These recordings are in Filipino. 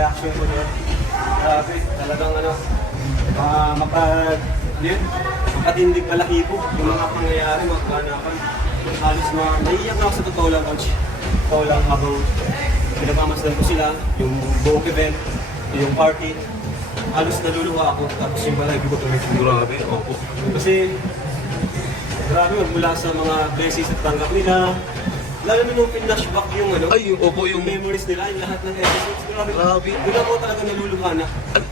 reaction ko doon. Grabe, talagang makatindig balahibo yung mga pangyayari, mga kaganapan. Halos naiiyak na ako sa totoo lang, coach. Totoo lang habang pinagmamasdan ko sila, yung buong event, yung party. Halos naluluha ako, tapos yung balahibo ko tumitig. Grabe, opo. Kasi grabe, mula sa mga blessings at tanggap nila, lalo na nung pinashback yung Ay, yung opo, yung memories nila, yung lahat ng episodes. Grabe. Grabe. Doon ako talaga naluluha na.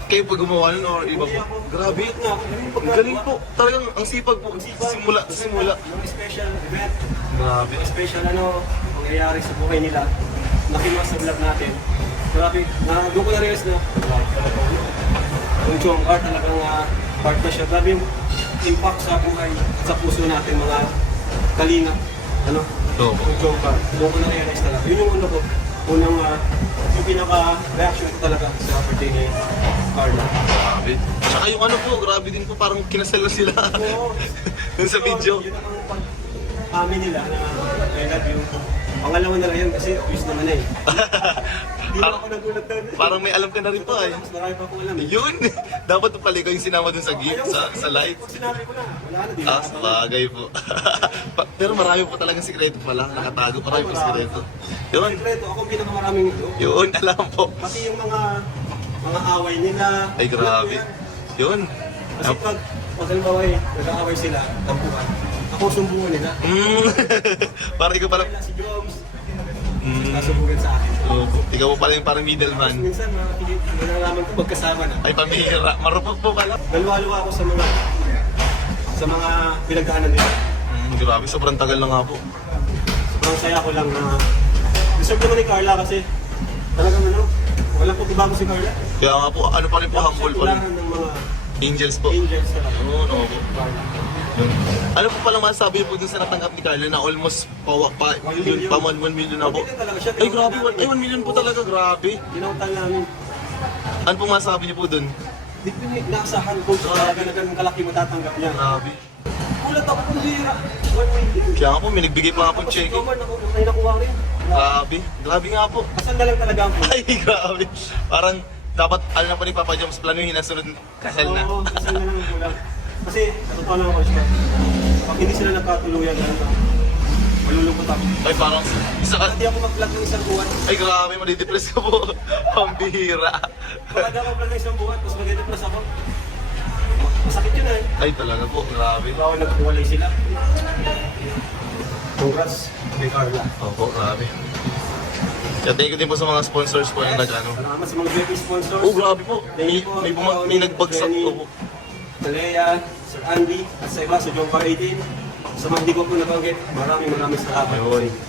Kayo pa gumawa nun or iba po? Grabe. Ulit nga ako. Ang galing po. Talagang ang sipag po. Simula sa simula. Yung special event, Grabe. yung special pangyayari sa buhay nila, nakiwas sa vlog natin. Grabe, doon ko na-realize na, yung Jongkar talagang part na siya. Grabe yung impact sa buhay, sa puso natin mga kalinga. Opo. Yung Jongkar. Doon ko na-realize talaga. Yun yung yung pinaka-reaction ko talaga sa birthday ni Carla. Grabe. Tsaka yung po, grabe din po. Parang kinasal na sila. Oo. Dun sa video. Yun ang pag-amin nila na I love you. Pangalawa na lang yan kasi obvious naman na eh. Hindi na ako nagulat doon. Parang may alam ka na rin po ay. Mas marami pa akong alam eh. Yun! Dapat po pala ikaw yung sinama dun sa gift, sa live. Pag sinabi ko na, wala na, di ba? Sabagay po. Pero marami po talagang sikreto pala. Nakatago, marami po sikreto. Yun, Sikreto, ako ang pinakamaraming yun, alam po. pati yung mga away nila. Ay, grabe. Yun. Kasi pag halimbawa nag-aaway sila, tampuhan, ako sumbungan nila. Para ikaw pala. Kaya si Joms, nasubugan sa akin. Ikaw po pala yung parang middleman. Minsan, nalalaman ko magkasama na. Ay, pamihira. Marupok po pala. Naluwa-luwa ako sa mga pinagdaanan nila. Grabe, sobrang tagal na nga po. Sobrang saya ko lang na deserve naman ni Carla kasi talagang walang pagbabago si Carla. Kaya nga po, ano pa rin po, humble pa rin. Tularan ng mga Angels po. angels talaga. Oo, no po. Carla. Ano po palang masasabi po dun sa natanggap ni Carla na almost pa 1 million na po? Hindi na talaga siya. Ay, grabe. 1 million po talaga. Grabe. Ginautan namin. Ano po masasabi niyo po dun? Di ko naasahan kung talaga na ganun kalaki matatanggap niya. Grabe. Kulat ako kung hira. 1 million. Kaya nga po, may nagbigay pa nga po Tapos check. ikaw man, ako may nakuha rin. Grabe. Grabe nga po. Kasan na lang talaga ang Ay, grabe. Parang dapat, na po ni Papa Joms, planuhin na sunod kasal na. Oo, kasan na lang ang kulang. Kasi, sa totoo lang ako, pag hindi sila nagkatuluyan, malulungkot ako. Ay, parang isa ka. Hindi ako mag-vlog ng isang buwan. Ay, grabe, madidepress ka po. Pambihira. Pag ako mag-vlog ng isang buwan, tapos mag-depress ako. Masakit yun eh. Ay, talaga po. Grabe. Bawa nagkuwalay sila. Congrats kay Carla. Opo, grabe. Kaya thank you din po sa mga sponsors po yung nag-ano. Salamat sa mga VIP sponsors. Oh, grabe po. Thank you po. May nagbagsak Jenny, po. Sa Lea, Sir Andy, at sa iba, sa Jomcar 18. Sa mga hindi ko po nabanggit, maraming salamat. Ayun.